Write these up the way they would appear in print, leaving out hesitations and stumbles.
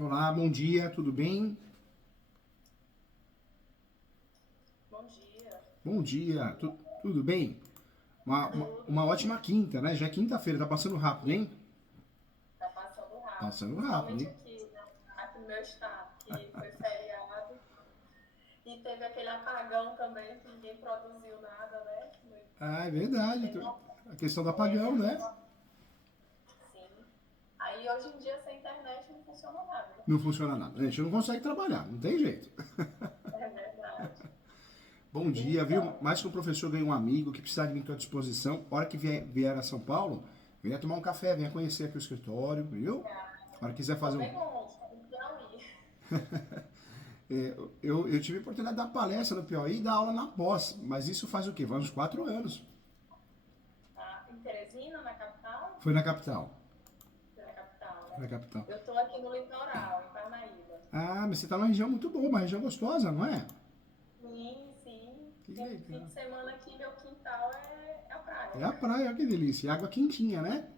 Olá, bom dia, tudo bem? Bom dia. Bom dia, tudo bem? Uma Tudo. ótima quinta, né? Já é quinta-feira, tá passando rápido, hein? Tá passando rápido. Passando rápido, Principalmente hein? aqui, né? Aqui no meu estado, que foi feriado. E teve aquele apagão também, que ninguém produziu nada, né? Ah, é verdade. Teve uma, A questão do apagão, é, né? sim. Aí hoje em dia sem internet não funciona nada. Não funciona nada. A gente não consegue trabalhar, não tem jeito. É verdade. Bom dia, viu? Então, Mais que um professor ganha um amigo que precisar de mim à tua disposição. Hora que vier a São Paulo, venha tomar um café, venha conhecer aqui o escritório, viu? Hora que quiser tô fazer um. bem longe, tô no Piauí. Eu tive a oportunidade de dar palestra no Piauí e dar aula na pós, mas isso faz o quê? Vai uns 4 anos. Tá? Em Teresina, na capital? Foi na capital. Na capital, Na né? capital. Eu tô aqui no litoral, em Parnaíba. Ah, mas você tá numa região muito boa, uma região gostosa, não é? Sim, sim. Que Fim legal. de semana aqui, meu quintal é a É praia. a praia, olha que delícia. E água quentinha, né?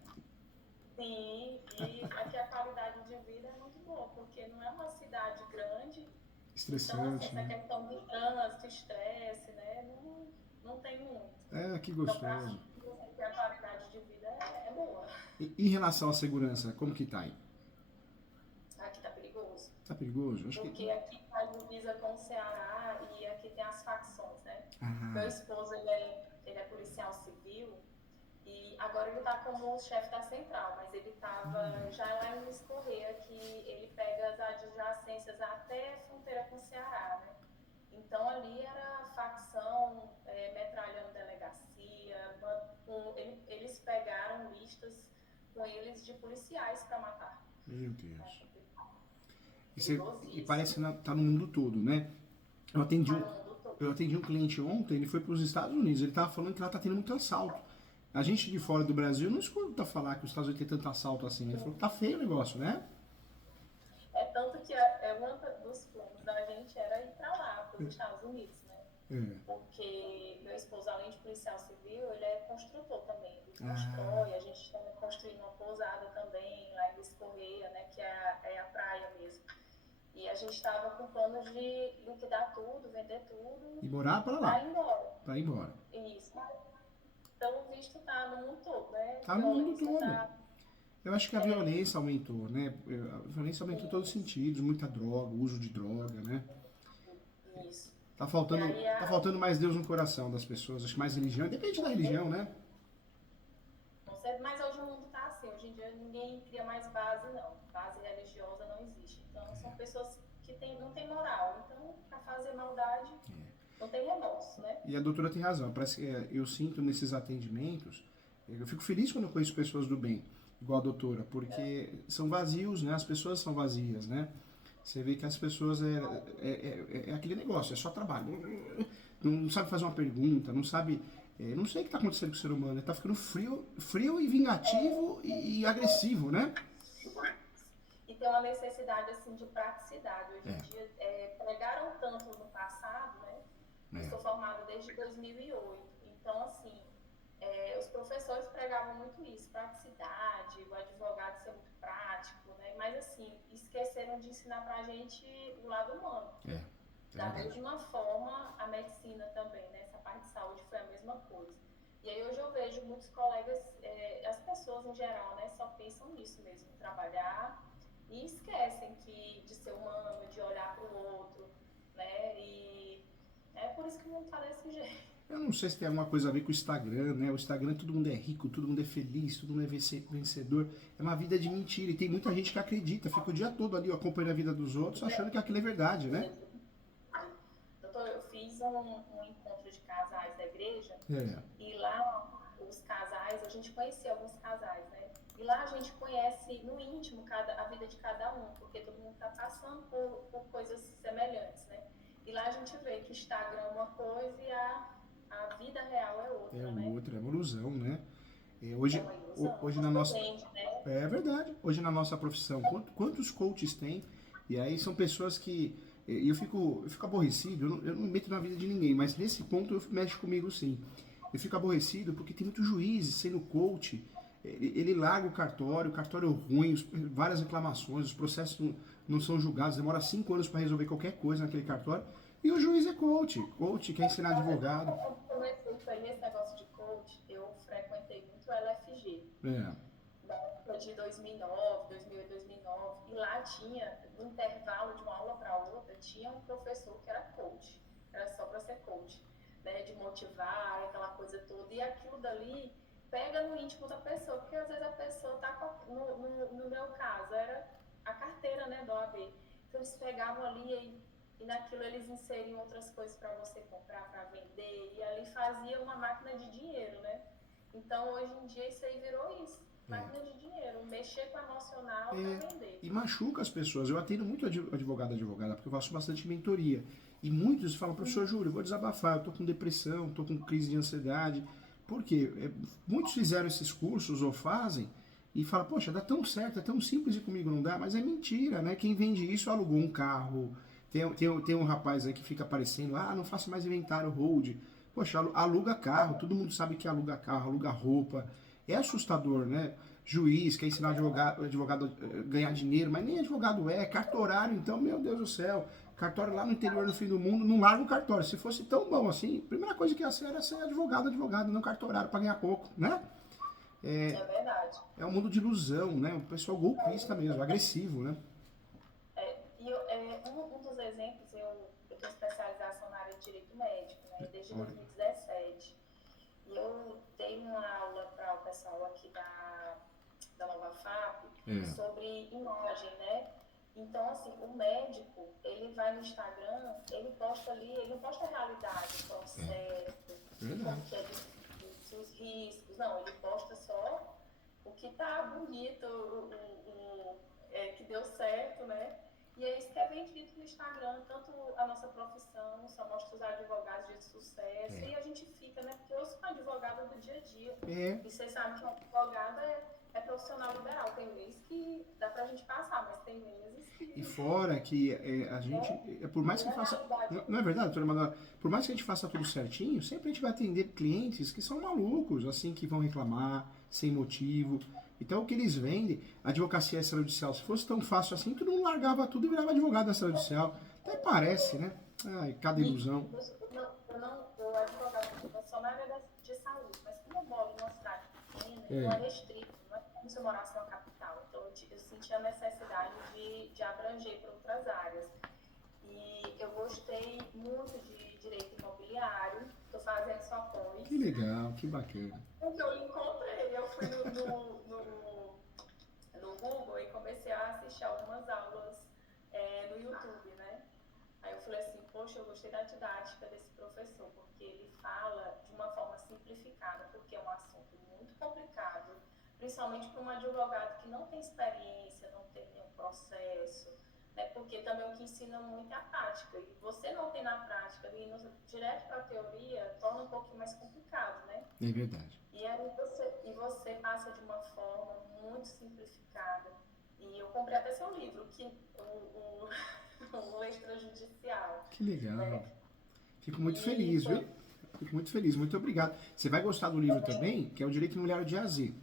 Sim, e aqui a qualidade de vida é muito boa, porque não é uma cidade grande, então, assim, Estressante, essa né? questão de trânsito, estresse, né, não tem muito. É, que Então, para gostoso. que a qualidade de vida é boa. E em relação à segurança, como que tá aí? Aqui tá perigoso, Tá perigoso? Acho que. porque aqui faz divisa com o Ceará e aqui tem as facções, né? Meu Ah, esposo, ele é policial civil. E agora ele está como chefe da central, mas ele estava já lá em Luiz Correia, que ele pega as adjacências até a fronteira com o Ceará, né? Então ali era facção, metralhando delegacia, eles pegaram listas com eles de policiais para matar. meu É Deus. complicado. E parece que Perigosíssimo. tá no mundo todo, né? Eu atendi Está um, no mundo todo. eu atendi um cliente ontem, ele foi para os Estados Unidos, ele tava falando que lá tá tendo muito assalto. A gente de fora do Brasil não escuta falar que os Estados Unidos tem tanto assalto assim. Ele falou que tá feio o negócio, né? É tanto que um dos planos da gente era ir para lá, para os Estados Unidos, né? É. Porque meu esposo, além de policial civil, ele é construtor também. Ele Ah, constrói, a gente está construindo uma pousada também lá em Luiz Correia, né, que é a praia mesmo. E a gente estava com planos de liquidar tudo, vender tudo, e morar para para lá, ir embora. para ir embora. Isso. Pelo visto, tá no mundo todo, né? Tá no mundo Violência todo. tá. Eu acho que a violência aumentou, né? A violência aumentou em todos os Isso, sentidos, muita droga, uso de droga, né? isso. E aí Tá faltando mais Deus no coração das pessoas, acho que mais religião, depende da com religião, certeza. né? Mas hoje o mundo está assim, hoje em dia ninguém cria mais base, não. Base religiosa não existe. Então são pessoas que não têm moral. Então, para fazer maldade, não tem remorso, né? E a doutora tem razão, parece que eu sinto nesses atendimentos, eu fico feliz quando eu conheço pessoas do bem, igual a doutora, porque são vazios, né? As pessoas são vazias, né? Você vê que as pessoas é aquele negócio, é só trabalho. Não sabe fazer uma pergunta, não sabe. Não sei o que está acontecendo com o ser humano. Ele está ficando frio e vingativo e agressivo, né? E tem uma necessidade assim de praticidade. Hoje em É, dia, pregaram tanto no passado, né? Eu é. sou formada desde 2008. Então, assim, os professores pregavam muito isso, praticidade, o advogado ser muito prático, né? Mas, assim, esqueceram de ensinar pra gente o lado humano. É, é Da verdade. mesma forma, a medicina também, né? Essa parte de saúde foi a mesma coisa. E aí hoje eu vejo muitos colegas, as pessoas em geral, né, só pensam nisso mesmo, trabalhar e esquecem de ser humano, de olhar para o outro, né? E é por isso que o mundo está desse jeito. Eu não sei se tem alguma coisa a ver com o Instagram, né? O Instagram todo mundo é rico, todo mundo é feliz, todo mundo é vencedor. É uma vida de mentira. E tem muita gente que acredita, fica o dia todo ali ó, acompanhando a vida dos outros, achando que aquilo é verdade, né? Doutor, eu fiz um encontro de casais da igreja É, e lá os casais, a gente conhecia alguns casais, né? E lá a gente conhece no íntimo a vida de cada um, porque todo mundo está passando por coisas semelhantes, né? E lá a gente vê que o Instagram é uma coisa e a vida real é é outra, né? outra, é uma ilusão, né? É uma ilusão. Hoje na Tudo nossa. vende, né? É verdade. Hoje na nossa profissão, quantos coaches tem? E aí são pessoas que. E eu fico aborrecido, eu não me meto na vida de ninguém, mas nesse ponto mexe comigo sim. Eu fico aborrecido porque tem muito juiz sendo coach, ele larga o cartório ruim, várias reclamações, os processos não são julgados, demora 5 anos para resolver qualquer coisa naquele cartório, e o juiz é coach, quer ensinar advogado. Comecei isso aí, esse negócio de coach, eu frequentei muito o LFG. Da época de 2009, 2008, 2009, e lá tinha, no intervalo de uma aula para outra, tinha um professor que era coach, era só para ser coach, né, de motivar, aquela coisa toda, e aquilo dali pega no íntimo da pessoa, porque às vezes a pessoa tá no meu caso, era a carteira, né, do OAB, então eles pegavam ali e naquilo eles inseriam outras coisas para você comprar, para vender, e ali fazia uma máquina de dinheiro, né, então hoje em dia isso aí virou isso. Máquina de dinheiro, mexer com o emocional para vender. E machuca as pessoas. Eu atendo muito advogada, porque eu faço bastante mentoria. E muitos falam, professor Júlio, eu vou desabafar, eu tô com depressão, tô com crise de ansiedade. Por quê? Muitos fizeram esses cursos ou fazem e falam, poxa, dá tão certo, é tão simples e comigo não dá, mas é mentira, né? Quem vende isso alugou um carro. Tem um rapaz aí que fica aparecendo, não faço mais inventário hold. Poxa, aluga carro, todo mundo sabe que aluga carro, aluga roupa. É assustador, né? Juiz quer ensinar advogado a ganhar dinheiro, mas nem advogado cartorário, então, meu Deus do céu. Cartório lá no interior, no fim do mundo, não larga o cartório. Se fosse tão bom assim, a primeira coisa que ia ser era ser advogado, não cartorário, para ganhar pouco, né? É verdade. É um mundo de ilusão, né? O pessoal golpista mesmo, agressivo, né? Um dos exemplos, eu tenho especialização na área de direito médico, né? Desde 2017. E eu dei uma aula para o pessoal aqui da Nova FAP sobre imagem, né? Então, assim, o médico, ele vai no Instagram, ele posta ali, ele não posta a realidade, o processo, como que é difícil, os riscos, não, ele posta só o que tá bonito, que deu certo, né? E é isso que é vendido no Instagram, tanto a nossa profissão, só mostra os advogados de sucesso, e a gente fica, né? Porque eu sou uma advogada do dia a dia. E vocês sabem que uma advogada é profissional liberal. Tem meses que dá pra gente passar, mas tem meses que... E fora que a gente, por mais que faça... Não é verdade, doutora Manuela? Por mais que a gente faça tudo certinho, sempre a gente vai atender clientes que são malucos, assim, que vão reclamar, sem motivo. Então, o que eles vendem, a advocacia extrajudicial, se fosse tão fácil assim, todo mundo largava tudo e virava advogado extrajudicial. Até parece, né? Ai, cada ilusão. Eu advogava só na área de saúde, mas como eu moro numa cidade pequena, não é restrito, não é como se eu morasse numa capital. Então, eu senti a necessidade de abranger para outras áreas. E eu gostei muito de direito imobiliário, estou fazendo só pós. Que legal, que bacana. Porque eu encontrei, eu fui no Google e comecei a assistir algumas aulas no YouTube, né? Aí eu falei assim, poxa, eu gostei da didática desse professor, porque ele fala de uma forma simplificada, porque é um assunto muito complicado, principalmente para um advogado que não tem experiência, não tem nenhum processo, né? Porque também o que ensina muito é a prática, e você não tem na prática, e direto para a teoria, torna um pouquinho mais complicado, né? É verdade. E aí você passa de uma forma muito simplificada. E eu comprei até seu livro, o extrajudicial. Que legal. Né? Fico muito feliz, viu? Fico muito feliz, muito obrigado. Você vai gostar do livro também, que é o Direito Imobiliário de A a Z.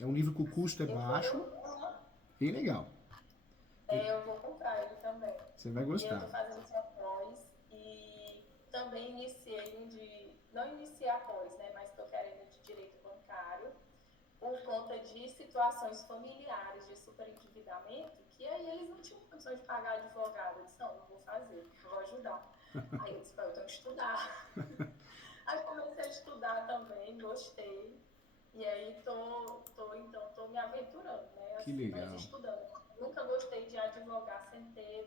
É um livro que o custo é baixo, bem legal. Eu vou comprar ele também. Você vai gostar. E eu estou fazendo só pós e também não iniciei a pós, né, mas estou querendo de direito bancário por conta de situações familiares de superendividamento, que aí eles não tinham condições de pagar advogado. Eu disse, não vou fazer, eu vou ajudar. Aí eu disse, eu tenho que estudar. Aí comecei a estudar também, gostei. E aí tô me aventurando, né? Que legal. Mas estudando. Nunca gostei de advogar sem ter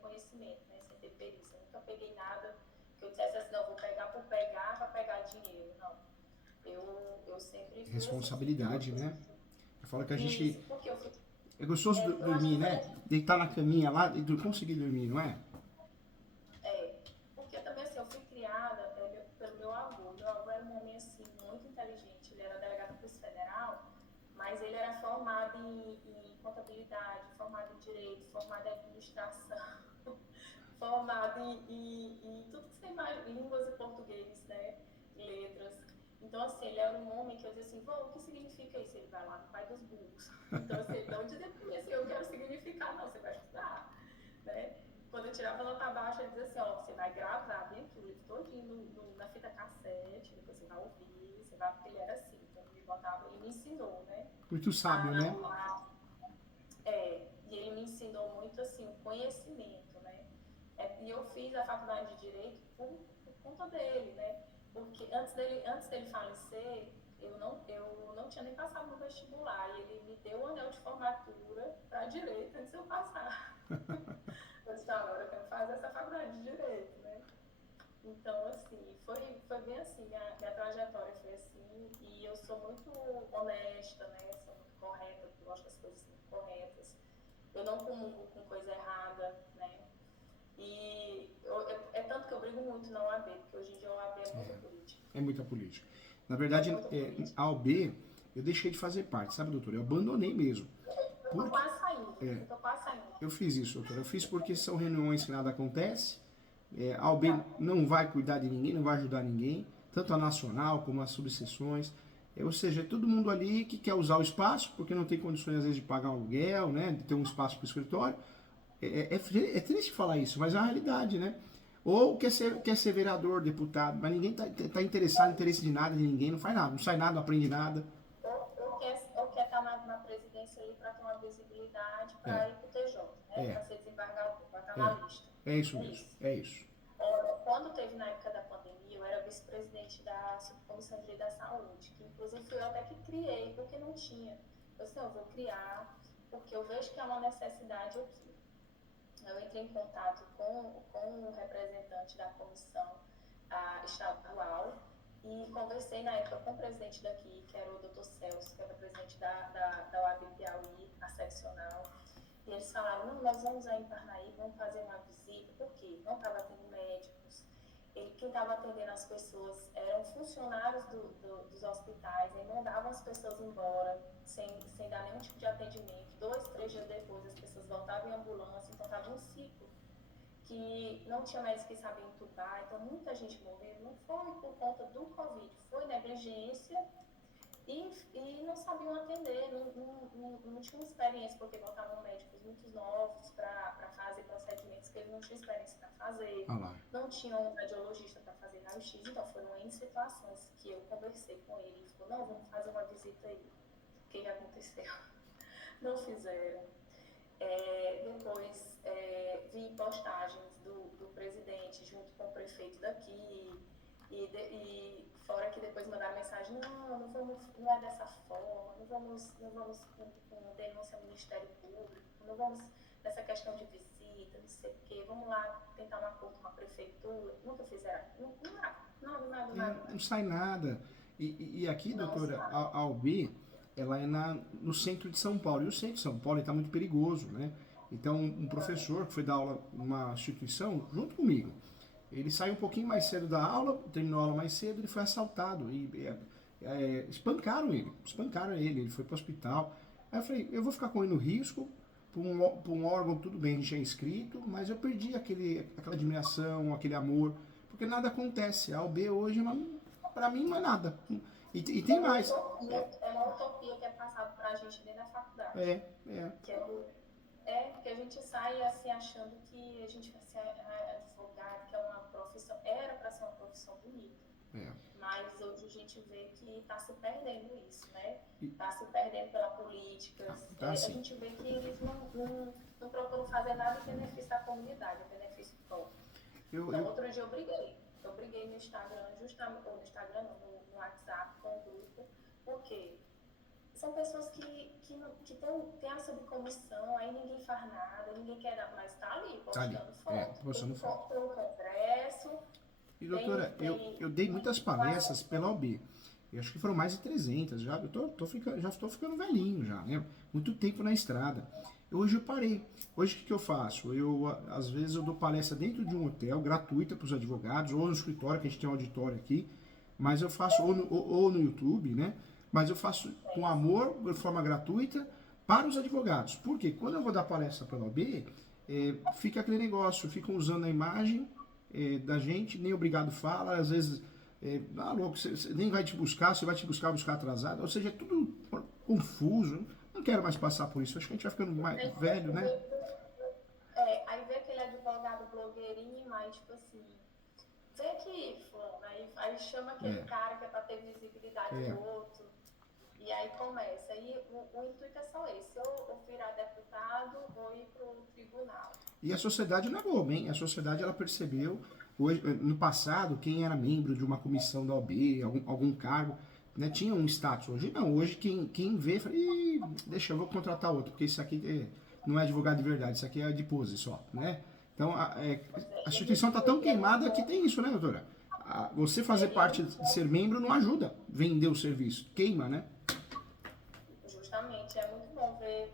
conhecimento, né? Sem ter perícia. Nunca peguei nada que eu dissesse assim, não, vou pegar por pegar para pegar dinheiro. Não. Eu sempre... Responsabilidade, assim, né? Eu falo que a gente... Isso, porque eu fui... É gostoso dormir, né? Deitar na caminha lá e conseguir dormir, não é? Porque também assim, eu fui criada pelo meu avô. Meu avô era um homem assim, muito inteligente. Ele era delegado da Polícia Federal, mas ele era formado em contabilidade, formado em direito, formado em administração, formado em tudo que você imagina, línguas e português, né? Letras. Então, assim, ele era um homem que eu dizia assim, vô, o que significa isso? Ele vai lá no pai dos burros. Então, assim, ele não dizia pra mim assim, eu quero significar, não, você vai estudar, né? Quando eu tirava nota baixa, ele dizia assim, ó, você vai gravar bem aqui o livro todinho na fita cassete, depois você vai ouvir, você vai, porque ele era assim, então ele botava, ele me ensinou, né? Muito sábio, né? E ele me ensinou muito, assim, o conhecimento, né? E eu fiz a faculdade de Direito por conta dele, né? Porque antes dele falecer, eu não tinha nem passado no vestibular, e ele me deu o anel de formatura para Direito antes de eu passar. Eu disse, agora eu quero fazer essa faculdade de Direito, né? Então, assim, foi bem assim, minha trajetória foi assim, e eu sou muito honesta, né? Sou muito correta, eu gosto das coisas muito corretas. Eu não comungo com coisa errada, né? E é tanto que eu brigo muito na OAB, porque hoje em dia a OAB é muita política. É muita política. Na verdade, a OAB, eu deixei de fazer parte, sabe, doutora? Eu abandonei mesmo. Eu tô quase saindo. Eu fiz isso, doutora. Eu fiz porque são reuniões que nada acontece. A OAB não vai cuidar de ninguém, não vai ajudar ninguém, tanto a nacional como as subseções. Ou seja, é todo mundo ali que quer usar o espaço, porque não tem condições, às vezes, de pagar um aluguel, né, de ter um espaço para o escritório. É triste falar isso, mas é a realidade, né? Ou quer ser vereador, deputado, mas ninguém tá interessado em interesse de nada, de ninguém, não faz nada, não sai nada, não aprende nada. Ou quer estar na presidência ali para ter uma visibilidade, para ir para o TJ, né? Para ser desembargador, para estar na lista. É isso mesmo, é isso. Quando teve na época da pandemia, eu era vice-presidente da Subcomissão de Direito da Saúde, que inclusive fui eu até que criei, porque não tinha. Eu disse, eu vou criar, porque eu vejo que há uma necessidade aqui. Eu entrei em contato com o representante da comissão estadual e conversei na época com o presidente daqui, que era o Dr. Celso, que era o presidente da OAB Piauí, a seccional. E eles falaram, não, nós vamos aí em Parnaíba, vamos fazer uma visita, porque não estava tendo médicos. Quem estava atendendo as pessoas eram funcionários dos hospitais, e mandavam as pessoas embora, sem dar nenhum tipo de atendimento. 2, 3 dias depois, as pessoas voltavam em ambulância, então estava um ciclo que não tinha médicos que sabiam entubar, então muita gente morreu. Não foi por conta do Covid, foi negligência e não sabiam atender, não tinham experiência, porque botavam médicos muito novos para fazer procedimentos que eles não tinham experiência para fazer, não tinham um radiologista para fazer raio-x, então foram N situações que eu conversei com ele, e falou, não, vamos fazer uma visita aí. O que aconteceu? Não fizeram. Depois vi postagens do presidente junto com o prefeito daqui, e fora que depois mandaram mensagem, não é dessa forma, não vamos com denúncia ao Ministério Público, não vamos nessa questão de visita, não sei o quê, vamos lá tentar um acordo com a prefeitura. Nunca fizeram, nada. Não sai nada. E aqui, doutora, a UB, ela é no centro de São Paulo, e o centro de São Paulo está muito perigoso, né? Então, um professor que foi dar aula numa instituição, junto comigo, ele saiu um pouquinho mais cedo da aula, terminou a aula mais cedo, ele foi assaltado e espancaram ele foi para o hospital. Aí eu falei, eu vou ficar correndo risco para um órgão, tudo bem, a gente é inscrito, mas eu perdi aquela admiração, aquele amor, porque nada acontece. A UB hoje, para mim, não é nada. E tem mais. É uma utopia que é passada para a gente dentro da faculdade. Porque a gente sai assim achando que a gente vai ser advogado, que é uma profissão, era para ser uma profissão bonita. Mas hoje a gente vê que está se perdendo isso, né? Está se perdendo pela política. A gente vê que eles não procuram fazer nada em benefício da comunidade, em benefício próprio. Então, outro dia eu briguei no Instagram, no WhatsApp com o grupo, porque são pessoas que têm a subcomissão, aí ninguém faz nada, ninguém quer dar, mas está ali, postando foto pelo Congresso. E doutora, eu dei muitas palestras pela OAB. Eu acho que foram mais de 300 já. Já estou ficando velhinho já, né? Muito tempo na estrada. Hoje eu parei. Hoje o que eu faço? Às vezes eu dou palestra dentro de um hotel, gratuita para os advogados, ou no escritório, que a gente tem um auditório aqui, mas eu faço, ou no YouTube, né? Mas eu faço com amor, de forma gratuita, para os advogados. Porque quando eu vou dar palestra pela OAB, fica aquele negócio, ficam usando a imagem da gente, nem obrigado fala, às vezes louco, você nem vai te buscar, você vai te buscar atrasado. Ou seja, é tudo confuso. Não quero mais passar por isso. Acho que a gente vai ficando mais velho, né? Aí vê aquele advogado blogueirinho, mas tipo assim, vem aqui, fulano, aí chama aquele É, cara que é pra ter visibilidade é. do outro, e aí começa. E o intuito é só esse, ou virar deputado ou ir pro tribunal. E a sociedade não é boba, hein? A sociedade, ela percebeu, hoje, no passado, quem era membro de uma comissão da OAB, algum cargo, né, tinha um status. Hoje não, hoje quem vê, fala, ih, deixa, eu vou contratar outro, porque isso aqui não é advogado de verdade, isso aqui é de pose só, né? Então, Pois a é, instituição está tão e é muito queimada que bom, tem isso, né, doutora? Você fazer e é parte muito de bom, ser membro não ajuda vender o serviço, queima, né? justamente, é muito bom ver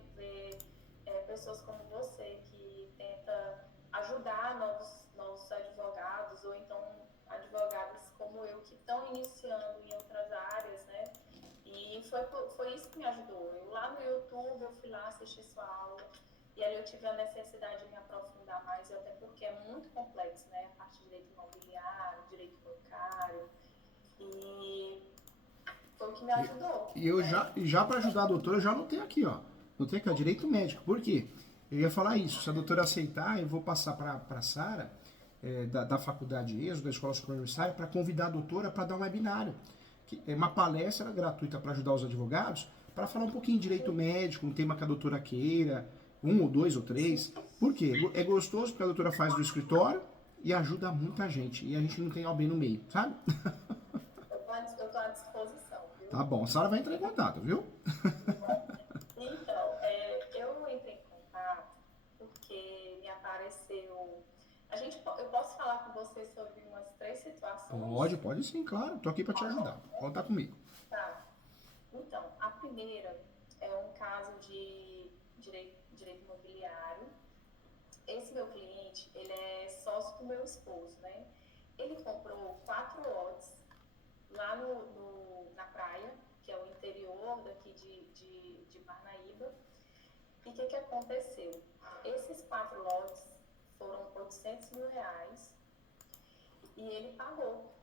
pessoas como você que tenta ajudar novos advogados, ou então advogados como eu que estão iniciando em outras áreas, né? E foi isso que me ajudou. Eu lá no YouTube, eu fui lá assistir sua aula, e aí eu tive a necessidade de me aprofundar mais, até porque é muito complexo, né? A parte de direito imobiliário, direito bancário, e foi o que me E, ajudou, e eu né? já para ajudar a doutora, eu já anotei aqui, ó. Anotei aqui, ó, direito médico. Por quê? Eu ia falar isso. Se a doutora aceitar, eu vou passar para a Sara, da faculdade ESO, da Escola Superior Universitária, para convidar a doutora para dar um webinário. Que é uma palestra gratuita para ajudar os advogados, para falar um pouquinho de direito médico, um tema que a doutora queira, um ou dois ou três. Por quê? É gostoso porque a doutora faz do escritório e ajuda muita gente. E a gente não tem OAB no meio, sabe? Eu tô à disposição, viu? Tá bom, a Sara vai entrar em contato, viu? Então, eu entrei em contato porque me apareceu. Eu posso falar com você sobre umas 3 situações? Pode sim, claro. Tô aqui para te ajudar. Conta comigo. Tá. Então, a primeira é um caso de direito imobiliário. Esse meu cliente, ele é sócio do meu esposo, né? Ele comprou 4 lotes lá na praia, que é o interior daqui de Parnaíba. E o que aconteceu? Esses 4 lotes foram R$ 800 mil e ele pagou.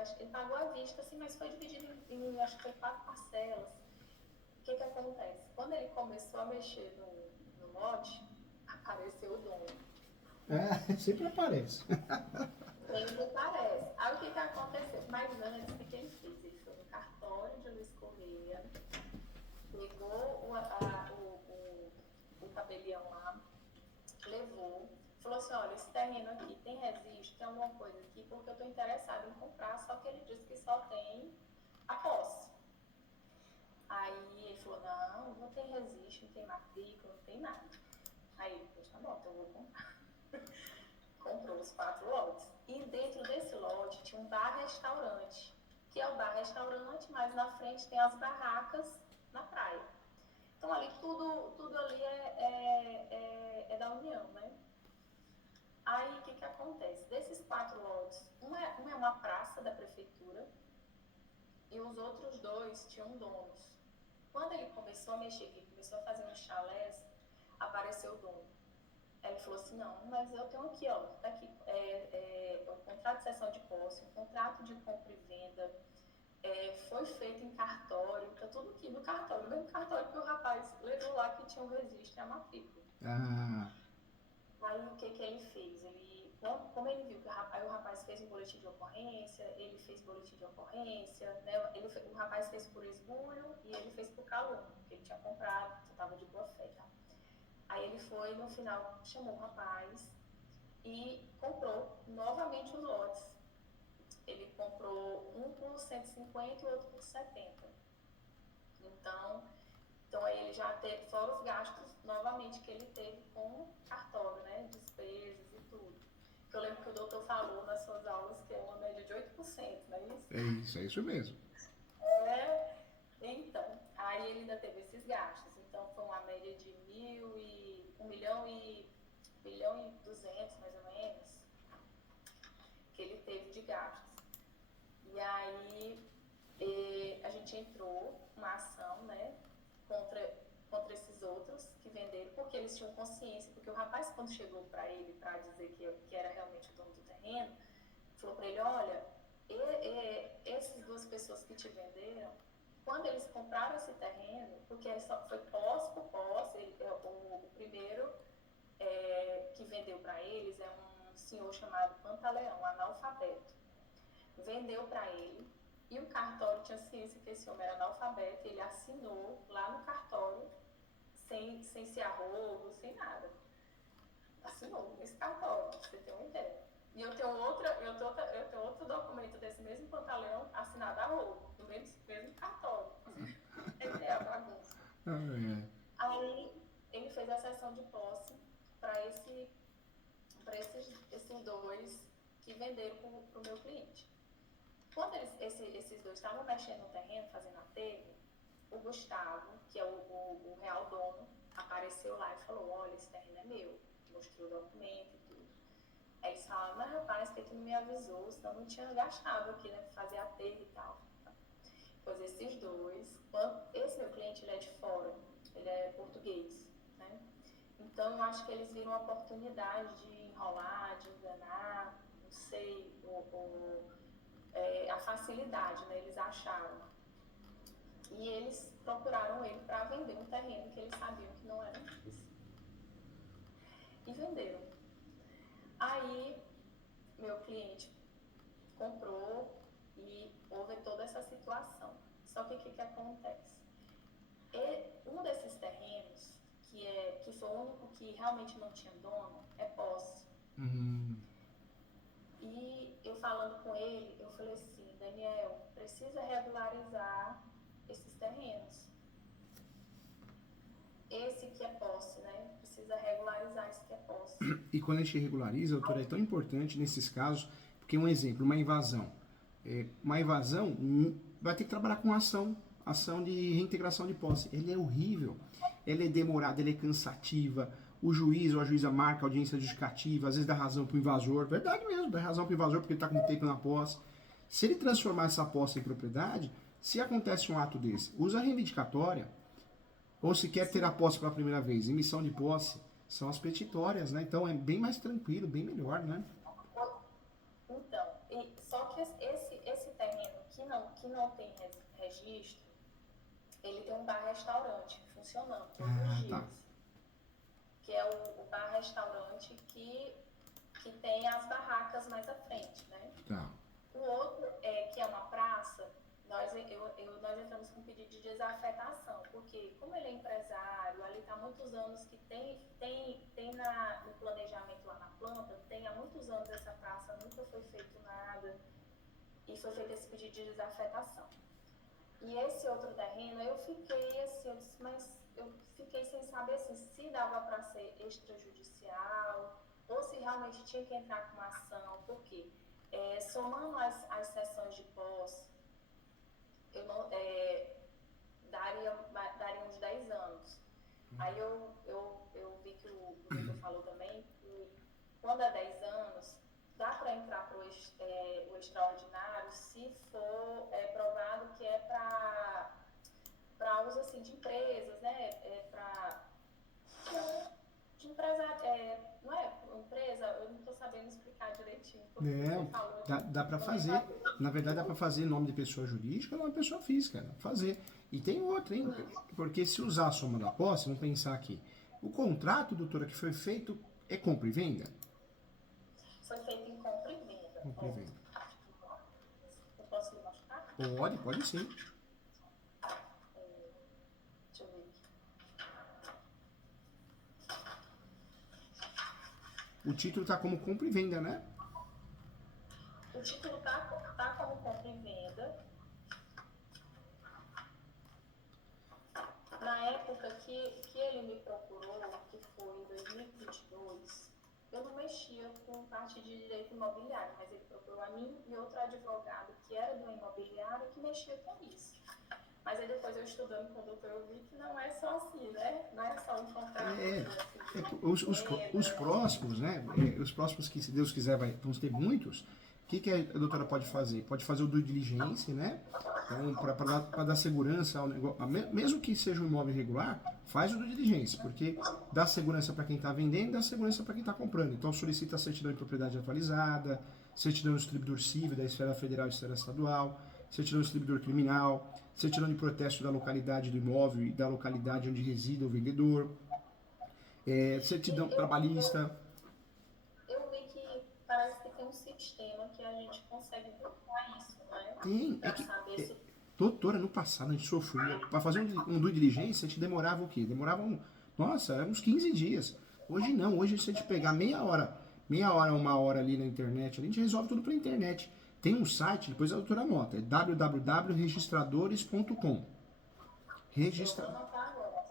Acho que ele pagou à vista, assim, mas foi dividido acho que foi 4 parcelas. O que acontece? Quando ele começou a mexer no lote, apareceu o dono. Sempre aparece. Sempre parece. Aí o que aconteceu? Mas antes, o que ele fez? Ele foi no cartório de Luiz Correia, pegou o tabelião lá, levou, falou assim, olha, esse terreno aqui tem registro, tem alguma coisa aqui, porque eu estou interessado em comprar, só que ele disse que só tem a posse. Aí ele falou, não tem registro, não tem matrícula, não tem nada. Aí ele falou, tá bom, então eu vou comprar. Comprou os 4 lotes. E dentro desse lote tinha um bar-restaurante, que é o bar-restaurante, mas na frente tem as barracas na praia. Então ali tudo ali é da União, né? Aí o que acontece? Desses 4 lotes, um é uma praça da prefeitura e os outros 2 tinham donos. Quando ele começou a mexer, que ele começou a fazer uns chalés, apareceu o dono. Aí ele falou assim, não, mas eu tenho aqui, ó, tá aqui, o contrato de cessão de posse, o contrato de compra e venda, foi feito em cartório, tá tudo aqui no cartório, o mesmo cartório que o rapaz levou lá que tinha o registro e a matrícula. Ah, Aí o que ele fez? Como ele viu que o rapaz fez um boletim de ocorrência, ele fez boletim de ocorrência, né? O rapaz fez por esbulho e ele fez por calúnia, porque ele tinha comprado, estava de boa fé e tal. Aí ele foi, no final, chamou o rapaz e comprou novamente os lotes. Ele comprou um por 150 e o outro por 70. Então aí ele já teve, fora os gastos, novamente, que ele teve com cartório, né? Despesas e tudo. Eu lembro que o doutor falou nas suas aulas que é uma média de 8%, não é isso? é isso mesmo. Então, aí ele ainda teve esses gastos. Então foi uma média de 1.200.000, mais ou menos, que ele teve de gastos. E aí a gente entrou uma ação, né, contra esses outros que venderam, porque eles tinham consciência, porque o rapaz, quando chegou para ele para dizer que era realmente o dono do terreno, falou para ele, olha, essas duas pessoas que te venderam, quando eles compraram esse terreno, porque foi posse por posse, o primeiro que vendeu para eles é um senhor chamado Pantaleão, analfabeto. Vendeu para ele, e o cartório tinha ciência que esse homem era analfabeto, ele assinou lá no cartório, sem se arrogo, sem nada. Assinou nesse cartório, pra você ter uma ideia. E eu tenho outro documento desse mesmo Pantaleão assinado a roubo, no mesmo cartório. É a bagunça. Aí ele fez a sessão de posse para esses dois que venderam para o meu cliente. Quando esses dois estavam mexendo no terreno, fazendo aterro, o Gustavo, que é o real dono, apareceu lá e falou, olha, esse terreno é meu. Mostrou o documento e tudo. Aí eles falaram, mas rapaz, que tu não me avisou, senão não tinha gastado aqui, né, fazer aterro e tal. Pois esses dois, esse meu cliente, ele é de fora, ele é português, né? Então eu acho que eles viram a oportunidade de enrolar, de enganar, não sei, a facilidade, né, eles acharam. E eles procuraram ele para vender um terreno que eles sabiam que não era deles. E venderam. Aí, meu cliente comprou e houve toda essa situação. Só que o que acontece? Um desses terrenos, que foi o único que realmente não tinha dono, é posse. E eu falando com ele, eu falei assim, Daniel, precisa regularizar esses terrenos. Esse que é posse, né? Precisa regularizar esse que é posse. E quando a gente regulariza, doutora, é tão importante nesses casos, porque um exemplo, uma invasão. Uma invasão vai ter que trabalhar com ação de reintegração de posse. Ele é horrível, ela é demorada, ela é cansativa. O juiz ou a juíza marca a audiência justificativa, às vezes dá razão para o invasor. Verdade mesmo, dá razão para o invasor porque ele está com tempo na posse. Se ele transformar essa posse em propriedade, se acontece um ato desse, usa a reivindicatória, ou se quer ter a posse pela primeira vez, emissão de posse, são as petitórias, né? Então é bem mais tranquilo, bem melhor, né? Então, só que esse terreno que não tem registro, ele tem um bar-restaurante funcionando todos os dias. Tá. Que é o bar-restaurante que tem as barracas mais à frente, né? Tá. O outro, que é uma praça, nós entramos com um pedido de desafetação, porque como ele é empresário, ali está há muitos anos que tem no planejamento lá na planta, tem há muitos anos essa praça, nunca foi feito nada, e foi feito esse pedido de desafetação. E esse outro terreno, eu fiquei assim, eu fiquei sem saber assim, se dava para ser extrajudicial, ou se realmente tinha que entrar com uma ação, porque somando as sessões de posse, daria uns 10 anos. Aí eu vi que o doutor falou também que quando é 10 anos, dá para entrar para o extraordinário se for provado que é para uso assim, de empresas, né? De empresário, não é empresa, eu não estou sabendo explicar direitinho. Dá para fazer, na verdade dá para fazer nome de pessoa jurídica ou nome de pessoa física, dá pra fazer. E tem outra, hein? Porque se usar a soma da posse, vamos pensar aqui, o contrato, doutora, que foi feito é compra e venda? Foi feito em compra e venda. Compra e venda. Eu posso lhe mostrar? Pode sim. Deixa eu ver aqui. O título está como compra e venda, né? O título tá como compra e venda. Na época que ele me procurou, que foi em 2022, eu não mexia com parte de direito imobiliário, mas ele procurou a mim e outro advogado que era do imobiliário que mexia com isso. Mas aí depois eu estudando com o doutor, eu vi que não é só assim, né? Não é só um contrato. Os próximos, né? Os próximos que, se Deus quiser, vamos ter muitos. O que a doutora pode fazer? Pode fazer o due diligence, né? Então, para dar segurança ao negócio, mesmo que seja um imóvel irregular, faz o due diligence, porque dá segurança para quem está vendendo e dá segurança para quem está comprando. Então, solicita a certidão de propriedade atualizada, certidão do distribuidor civil da esfera federal e esfera estadual, certidão do distribuidor criminal, certidão de protesto da localidade do imóvel e da localidade onde reside o vendedor, certidão trabalhista. Eu vi que parece que tem um sistema que a gente consegue bloquear isso, né? Tem, Pra saber se... doutora, no passado a gente sofria. Para fazer um due diligência, a gente demorava o quê? Demorava uns 15 dias. Hoje não, hoje se a gente pegar meia hora, 1 hora ali na internet, a gente resolve tudo pela internet. Tem um site, depois a doutora anota, é www.registradores.com.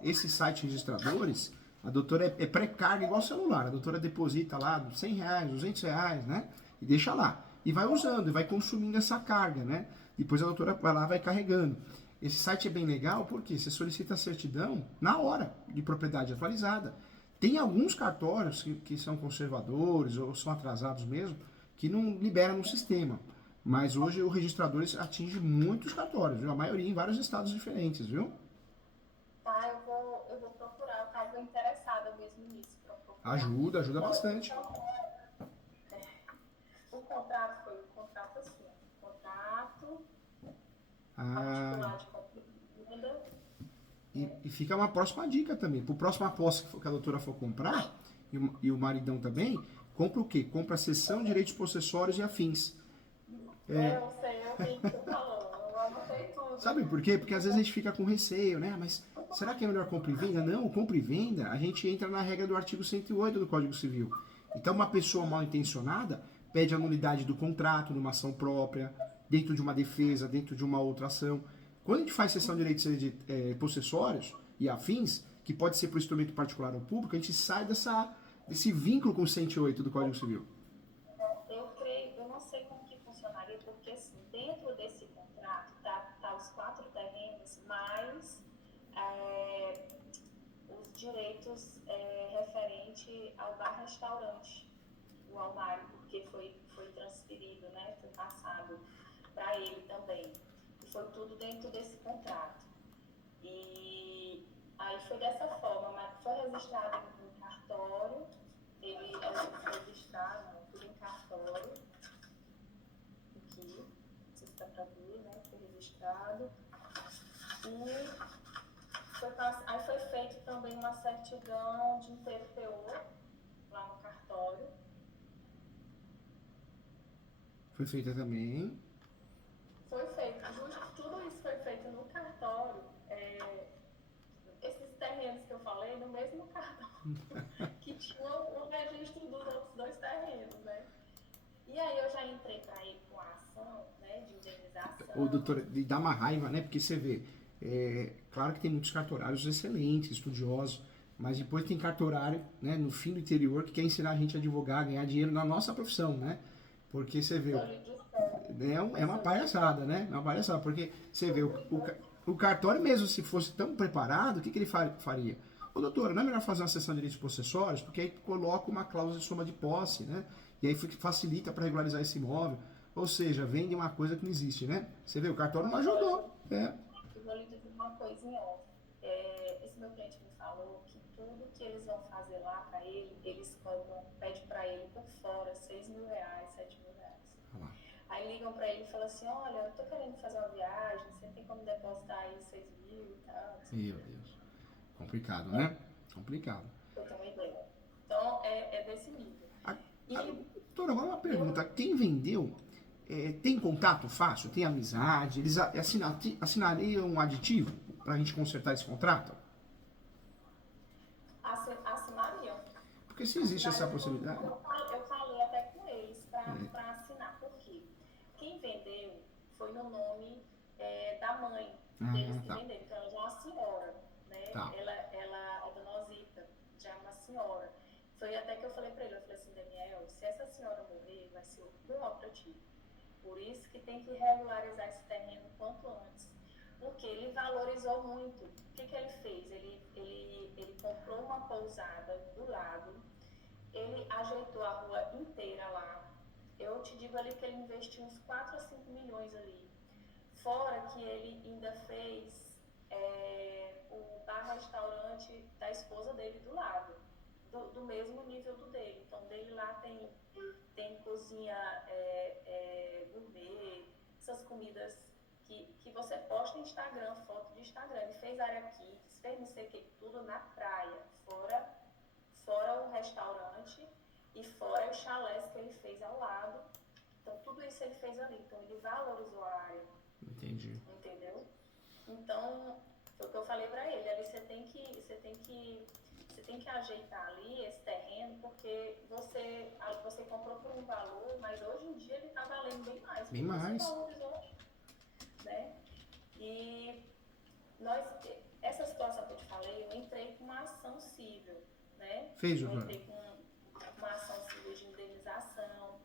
Esse site registradores, a doutora é pré-carga igual celular. A doutora deposita lá R$100, R$200, né? E deixa lá. E vai usando, e vai consumindo essa carga, né? Depois a doutora vai lá e vai carregando. Esse site é bem legal porque você solicita a certidão na hora de propriedade atualizada. Tem alguns cartórios que são conservadores ou são atrasados mesmo, que não liberam no sistema. Mas hoje o registradores atinge muitos cartórios, viu? A maioria em vários estados diferentes, viu? Tá, eu vou procurar, eu estava interessada mesmo nisso. Ajuda bastante. O contrato foi um contrato assim, contrato particular de compra e venda. E fica uma próxima dica também. Para a próxima posse que a doutora for comprar, e o maridão também, compra o quê? Compra a cessão, direitos possessórios e afins. Eu sei, eu vi que você falou, eu anotei tudo. Sabe por quê? Porque às vezes a gente fica com receio, né? Mas será que é melhor compra e venda? Não, compra e venda, a gente entra na regra do artigo 108 do Código Civil. Então uma pessoa mal intencionada pede a nulidade do contrato numa ação própria, dentro de uma defesa, dentro de uma outra ação. Quando a gente faz cessão de direitos possessórios e afins, que pode ser por instrumento particular ou público, a gente sai desse vínculo com o 108 do Código Civil. Eu não sei como que funcionaria, porque assim, dentro desse contrato tá os 4 terrenos, mais os direitos referente ao bar-restaurante, o Almário, porque foi transferido, né, foi passado para ele também. E foi tudo dentro desse contrato. E aí foi dessa forma, mas foi registrado em cartório, ele foi registrado tudo em cartório, aqui, não sei se dá para ver, né, foi registrado. E aí foi feito também uma certidão de inteiro teor lá no cartório. Foi feita também. Foi feito, tudo isso foi feito no cartório. Esses terrenos que eu falei, no mesmo cartório, que tinha o registro dos outros 2 terrenos, né? E aí eu já entrei para ele com a ação, né, de indenização. Ô, doutora, dá uma raiva, né? Porque você vê, claro que tem muitos cartorários excelentes, estudiosos, mas depois tem cartorário, né, no fim do interior, que quer ensinar a gente a advogar, a ganhar dinheiro na nossa profissão, né? Porque você vê, é uma palhaçada, né? É uma palhaçada, porque você vê, o cartório mesmo, se fosse tão preparado, o que ele faria? Ô, doutora, não é melhor fazer uma sessão de direitos possessórios? Porque aí coloca uma cláusula de soma de posse, né? E aí facilita para regularizar esse imóvel. Ou seja, vende uma coisa que não existe, né? Você vê, o cartório não ajudou. Eu vou lhe dizer uma coisa em off. Esse meu cliente me falou que tudo que eles vão fazer lá para ele, eles pede para ele por fora R$6.000, R$7.000. Aí ligam para ele e falam assim, olha, eu tô querendo fazer uma viagem, você tem como depositar aí 6.000 e tal? Meu Deus. Complicado, né? Complicado. Eu tenho uma ideia. Então, é desse nível. Doutora, agora uma pergunta. Quem vendeu, tem contato fácil? Tem amizade? Eles assinariam um aditivo para a gente consertar esse contrato? Assinariam. Porque se existe essa possibilidade... Eu falei até com eles para assinar. Por quê? Quem vendeu foi no nome da mãe deles que venderam. Então, ela já é uma senhora, né? Tá. A dona Osita, já é uma senhora. Foi até que eu falei para ele, eu falei assim, Daniel, se essa senhora morrer, vai ser o pior para ti. Por isso que tem que regularizar esse terreno quanto antes. Porque ele valorizou muito. O que ele fez? Ele comprou uma pousada do lado, ele ajeitou a rua inteira lá. Eu te digo ali que ele investiu uns 4 a 5 milhões ali. Fora que ele ainda fez o bar-restaurante da esposa dele do lado, do mesmo nível do dele. Então, dele lá tem tem cozinha gourmet, essas comidas que você posta no Instagram, foto de Instagram. Ele fez área kids, fez não sei o que, tudo na praia, fora o restaurante e fora os chalés que ele fez ao lado. Então, tudo isso ele fez ali. Então, ele valorizou a área. Entendi. Entendeu? Então, foi o que eu falei para ele. Ali você tem que ajeitar ali esse terreno, porque você comprou por um valor, mas hoje em dia ele está valendo bem mais. Bem mais. Você valorizou, né? E essa situação que eu te falei, eu entrei com uma ação civil, né? Fez, eu doutora? entrei com uma ação civil de indenização,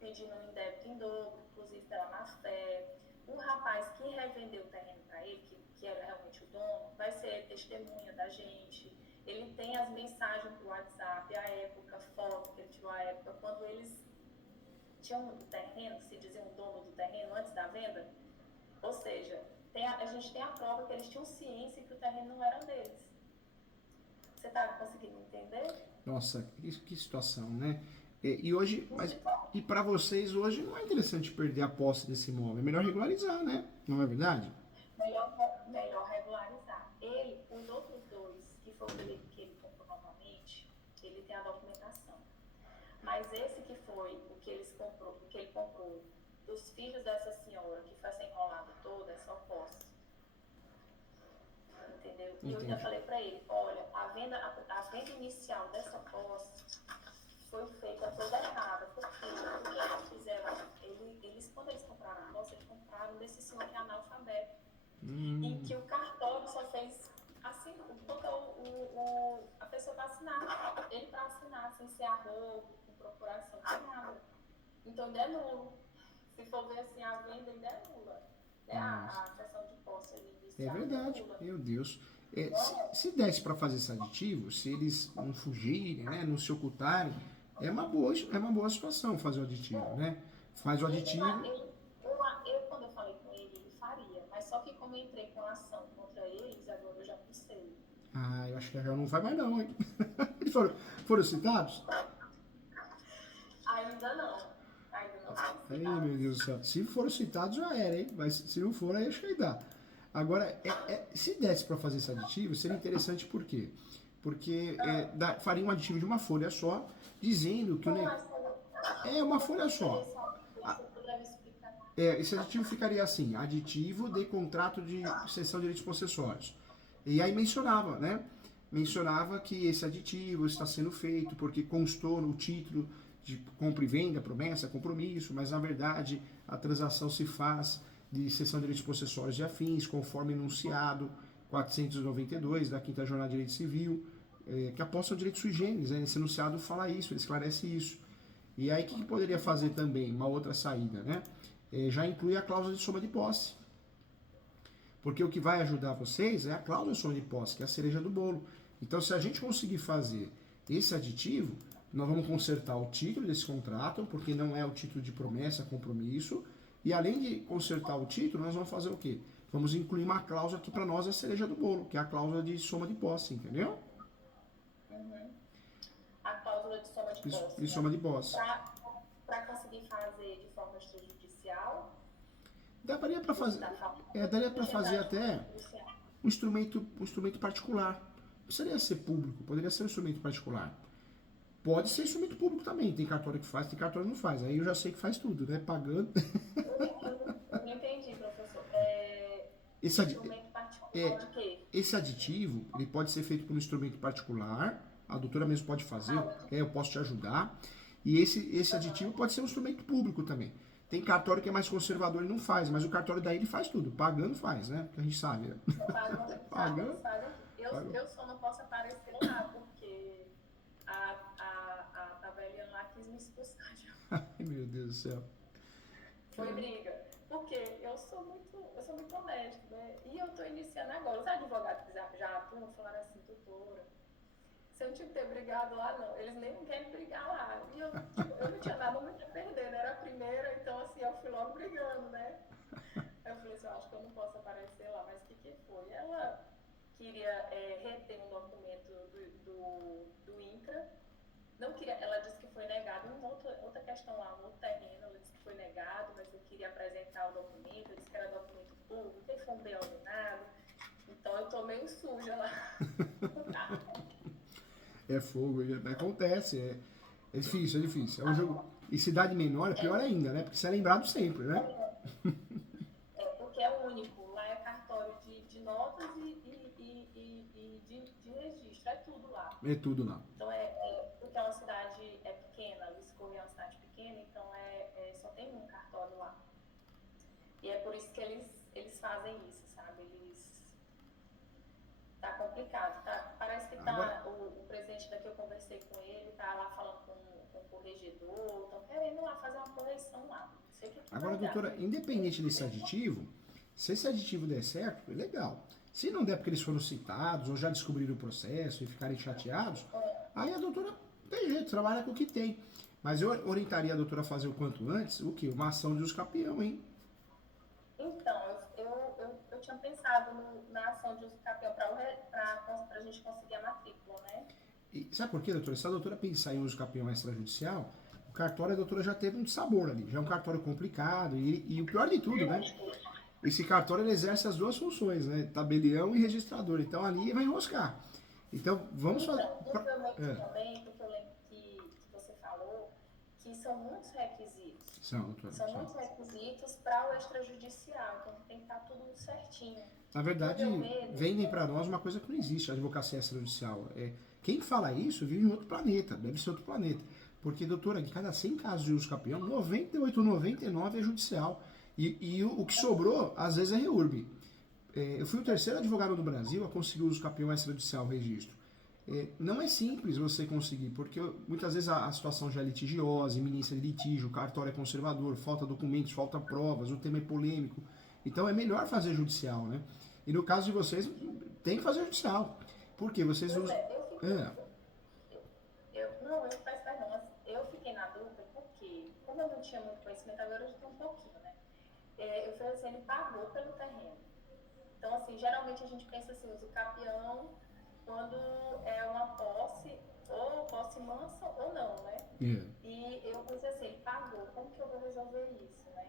pedindo um débito em dobro, inclusive pela má-fé. O rapaz que revendeu o terreno para ele, que era realmente o dono, vai ser testemunha da gente. Ele tem as mensagens do WhatsApp, a época, foto que ele tirou a época, quando eles tinham o terreno, que se diziam o dono do terreno antes da venda. Ou seja, a gente tem a prova que eles tinham ciência que o terreno não era deles. Você está conseguindo entender? Nossa, que situação, né? E hoje, e para vocês hoje não é interessante perder a posse desse imóvel, é melhor regularizar, né? Não é verdade? Melhor regularizar. Ele, os outros dois, que foi o que ele comprou novamente, ele tem a documentação. Mas esse que foi o que ele comprou dos filhos dessa senhora, que foi essa enrolada toda, é só posse. Entendeu? E eu ainda falei para ele, olha, a venda inicial dessa posse foi feita toda errada. Por quê? Porque eles fizeram, quando eles compraram a posse, eles compraram desse senhor que é analfabeto. Em que o cartório só fez assim, botou a pessoa para assinar, ele para assinar, sem ser arrobo, com procuração, sem nada. Então ainda é nulo. Se for ver assim, a venda ainda é nula. Né? A sessão de posse ali inicial. É verdade, meu Deus. Se desse para fazer esse aditivo, se eles não fugirem, né, não se ocultarem, é uma boa situação fazer o aditivo, né? Faz o aditivo. Eu quando eu falei com ele, ele faria, mas só que como eu entrei com a ação contra eles, agora eu já não sei. Eu acho que já não vai mais não, hein? Eles foram citados? Ainda não foram citados. Ai, meu Deus do céu. Se foram citados, já era, hein? Mas se não for, aí acho que aí dá. Agora, se desse para fazer esse aditivo, seria interessante por quê? Porque faria um aditivo de uma folha só, dizendo que o negócio... uma folha só. Esse aditivo ficaria assim, aditivo de contrato de cessão de direitos possessórios. E aí mencionava, né? Mencionava que esse aditivo está sendo feito porque constou no título de compra e venda, promessa, compromisso, mas na verdade a transação se faz de cessão de direitos possessórios e afins, conforme enunciado 492 da 5ª Jornada de Direito Civil, que aposta o direito sui generis, né? Esse enunciado fala isso, ele esclarece isso. E aí o que poderia fazer também, uma outra saída, né? Já inclui a cláusula de soma de posse. Porque o que vai ajudar vocês é a cláusula de soma de posse, que é a cereja do bolo. Então, se a gente conseguir fazer esse aditivo, nós vamos consertar o título desse contrato, porque não é o título de promessa, compromisso, e além de consertar o título, nós vamos fazer o quê? Vamos incluir uma cláusula que para nós é a cereja do bolo, que é a cláusula de soma de posse, entendeu? A cláusula de soma de posse. De soma de posse. Para conseguir fazer de forma extrajudicial? Daria para fazer até um instrumento particular. Não precisaria ser público, poderia ser um instrumento particular. Pode ser instrumento público também, tem cartório que faz, tem cartório que não faz. Aí eu já sei que faz tudo, né? Pagando. Eu não entendi, professor. Instrumento particular de quê? Esse aditivo, ele pode ser feito por um instrumento particular, a doutora mesmo pode fazer, eu posso te ajudar. E esse aditivo pode ser um instrumento público também. Tem cartório que é mais conservador e não faz, mas o cartório daí ele faz tudo. Pagando faz, né? Porque a gente sabe. Né? Pagando. Eu só não posso aparecer lá, porque a tabeliana lá quis me expulsar. Ai, meu Deus do céu. Foi briga. Porque eu sou muito honesta, né? E eu tô iniciando agora. Os advogados que já atuam falaram assim, doutora, você não tinha que ter brigado lá, não. Eles nem querem brigar lá. E eu não tinha nada muito a perder, né? Era a primeira, então assim, eu fui logo brigando, né? Aí eu falei assim, eu acho que eu não posso aparecer lá, mas o que foi? Ela queria reter um documento do INCRA, não queria, ela disse que foi negado outra questão lá, um outro terreno, ele disse que foi negado, mas eu queria apresentar o documento, ele disse que era documento público, que foi um bem ordenado, então eu tô meio suja lá. É fogo, acontece, é difícil, é difícil. É um jogo. E cidade menor é pior ainda, né? Porque você é lembrado sempre, né? Porque é único, lá é cartório de notas e de registro, é tudo lá. É tudo lá. Então porque é uma cidade pequena, Luiz Correia é uma cidade pequena, então só tem um cartório lá. E é por isso que eles fazem isso, sabe? Tá complicado, tá? Parece que agora, o presidente daqui, eu conversei com ele, tá lá falando com o corregedor, estão querendo lá fazer uma correção lá. Não sei o que agora, doutora, independente desse aditivo, se esse aditivo der certo, é legal. Se não der porque eles foram citados ou já descobriram o processo e ficarem chateados, aí a doutora tem jeito, trabalha com o que tem. Mas eu orientaria a doutora a fazer o quanto antes, o quê? Uma ação de usucapião, hein? Então, eu tinha pensado na ação de usucapião para a gente conseguir a matrícula, né? E sabe por quê, doutora? Se a doutora pensar em usucapião extrajudicial, o cartório a doutora já teve um sabor ali. Já é um cartório complicado e o pior de tudo, né? Esse cartório ele exerce as duas funções, né? Tabelião e registrador. Então ali vai enroscar. Então vamos fazer. Também, porque eu lembro que você falou que são muitos requisitos. São, doutora. São muitos requisitos para o extrajudicial, então tem que estar tudo certinho. Na verdade, vendem para nós uma coisa que não existe, a advocacia extrajudicial. Quem fala isso vive em outro planeta, deve ser outro planeta. Porque, doutora, de cada 100 casos de usucapião, 98 ou 99 é judicial. E o que sobrou, às vezes, é reurb. Eu fui o terceiro advogado do Brasil a conseguir o usucapião extrajudicial registro. Não é simples você conseguir, porque muitas vezes a situação já é litigiosa, iminência de litígio, o cartório é conservador, falta documentos, falta provas, o tema é polêmico. Então é melhor fazer judicial, né? E no caso de vocês, tem que fazer judicial. Por quê? Vocês usam... Eu fiquei na dúvida porque, como eu não tinha muito conhecimento, agora eu já tenho um pouquinho, né? Eu falei assim, ele pagou pelo terreno. Então, assim, geralmente a gente pensa assim, usucapião quando é uma posse, ou posse mansa ou não, né? E eu pensei assim, ele pagou, como que eu vou resolver isso, né?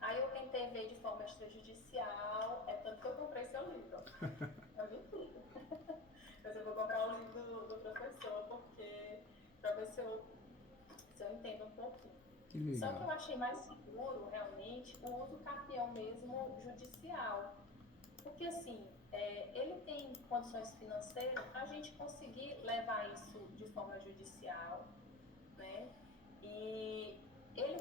Aí eu tentei ver de forma extrajudicial, tanto que eu comprei seu livro. Eu mentira. Mas eu vou comprar o livro do professor, porque para ver se eu entendo um pouquinho. Só que eu achei mais seguro, realmente, o usucapião mesmo judicial. Porque assim, ele tem condições financeiras para a gente conseguir levar isso de forma judicial, né? E ele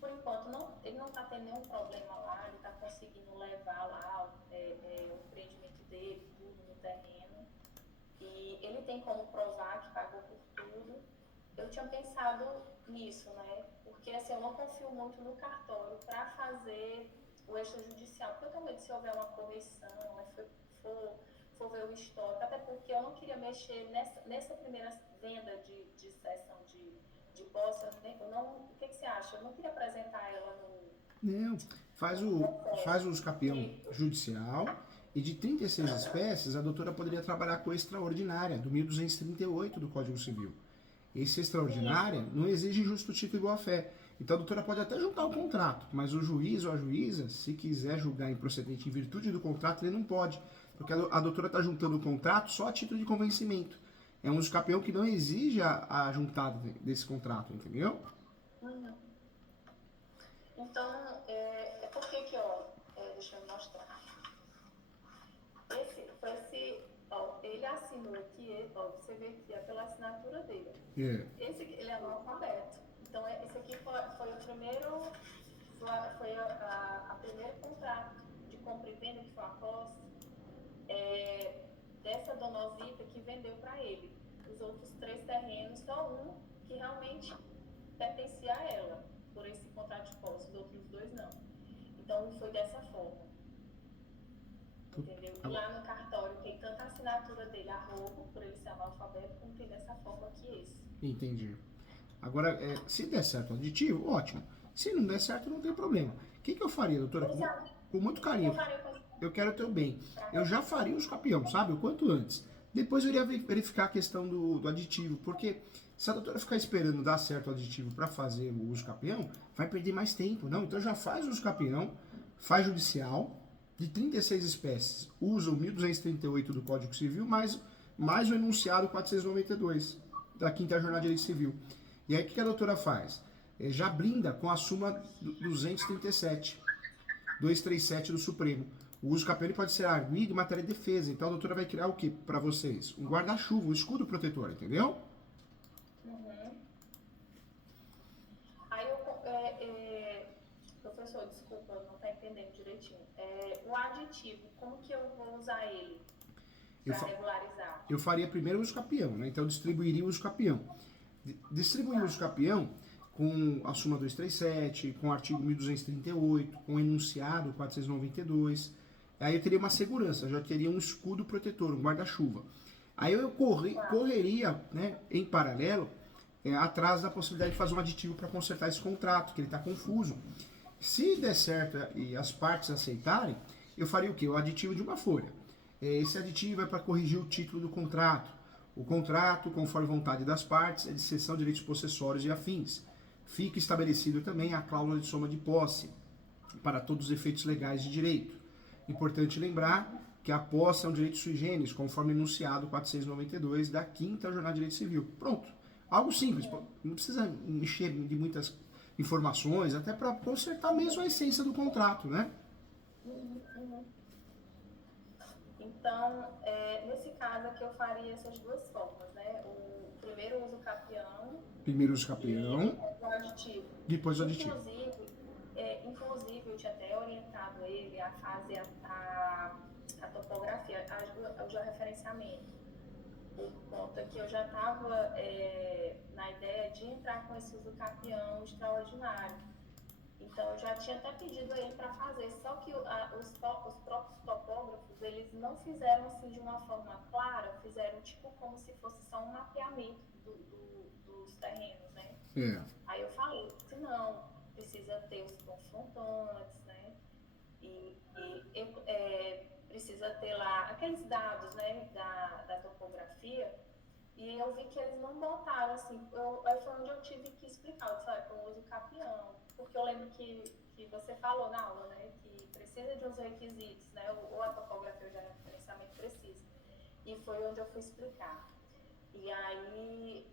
por enquanto, ele não está tendo nenhum problema lá, ele está conseguindo levar lá o empreendimento dele, tudo no terreno. E ele tem como provar que pagou por tudo. Eu tinha pensado nisso, né? Porque assim, eu não confio muito no cartório para fazer o extrajudicial, porque eu tenho medo se houver uma correção, for ver o histórico, até porque eu não queria mexer nessa primeira venda de sessão de posse, o que você acha? Eu não queria apresentar ela no... Não, faz o usucapião judicial e de 36 espécies a doutora poderia trabalhar com extraordinária, do 1238 do Código Civil. Esse extraordinária não exige justo título igual a fé. Então a doutora pode até juntar o contrato, mas o juiz ou a juíza, se quiser julgar improcedente em virtude do contrato, ele não pode. Porque a doutora está juntando o contrato só a título de convencimento. É um usucapião que não exige a juntada desse contrato, entendeu? Uhum. Então, porque aqui, deixa eu mostrar. Ele assinou aqui, você vê aqui, pela assinatura dele. Esse aqui, ele é analfabeto. Então, esse aqui foi o primeiro, foi a primeiro contrato de compra e venda, que foi a posse, dessa dona Osita que vendeu para ele. Os outros 3 terrenos, só um que realmente pertencia a ela, por esse contrato de posse, os outros 2 não. Então, foi dessa forma. Entendeu? E lá no cartório tem tanto a assinatura dele, por ele ser analfabeto, como tem dessa forma que esse. Entendi. Agora, se der certo o aditivo, ótimo. Se não der certo, não tem problema. O que eu faria, doutora? Com muito carinho. Eu quero o teu bem. Eu já faria os campeões, sabe? O quanto antes. Depois eu iria verificar a questão do aditivo, porque se a doutora ficar esperando dar certo o aditivo para fazer o uso capião, vai perder mais tempo. Não, então já faz o uso capião, faz judicial, de 36 espécies, usa o 1238 do Código Civil, mais o enunciado 492 da Quinta Jornada de Direito Civil. E aí o que a doutora faz? Já blinda com a súmula 237 do Supremo. O uso capião pode ser arguido em matéria de defesa. Então a doutora vai criar o que para vocês? Um guarda-chuva, um escudo protetor, entendeu? Uhum. Aí professor, desculpa, não está entendendo direitinho. O aditivo, como que eu vou usar ele para regularizar? Eu faria primeiro o uso capião, né? Então eu distribuiria o uso capião. Distribuir o uso capião com a súmula 237, com o artigo 1238, com o enunciado 492. Aí eu teria uma segurança, já teria um escudo protetor, um guarda-chuva. Aí eu correria, né, em paralelo, atrás da possibilidade de fazer um aditivo para consertar esse contrato, que ele está confuso. Se der certo e as partes aceitarem, eu faria o quê? O aditivo de uma folha. Esse aditivo é para corrigir o título do contrato. O contrato, conforme vontade das partes, é de cessão de direitos possessórios e afins. Fica estabelecido também a cláusula de soma de posse, para todos os efeitos legais de direito. Importante lembrar que a posse é um direito sui generis, conforme enunciado 492 da Quinta Jornada de Direito Civil. Pronto. Algo simples, não precisa encher de muitas informações, até para consertar mesmo a essência do contrato, né? Então, nesse caso aqui eu faria essas duas formas, né? O primeiro uso capião. Primeiro uso capião. O aditivo. Depois o aditivo. Inclusive, eu tinha até orientado ele a fazer a topografia, o georreferenciamento. Por conta que eu já estava na ideia de entrar com esse uso capião extraordinário. Então, eu já tinha até pedido a ele para fazer, só que os próprios topógrafos, eles não fizeram assim de uma forma clara, fizeram tipo como se fosse só um mapeamento dos terrenos, né? Aí eu falei que não, precisa ter os confrontantes, né? E precisa ter lá aqueles dados, né, da topografia. E eu vi que eles não botaram assim, aí foi onde eu tive que explicar, eu disse, que eu uso capião, porque eu lembro que você falou na aula, né, que precisa de uns requisitos, né, ou a topografia ou o georreferenciamento precisa. E foi onde eu fui explicar. E aí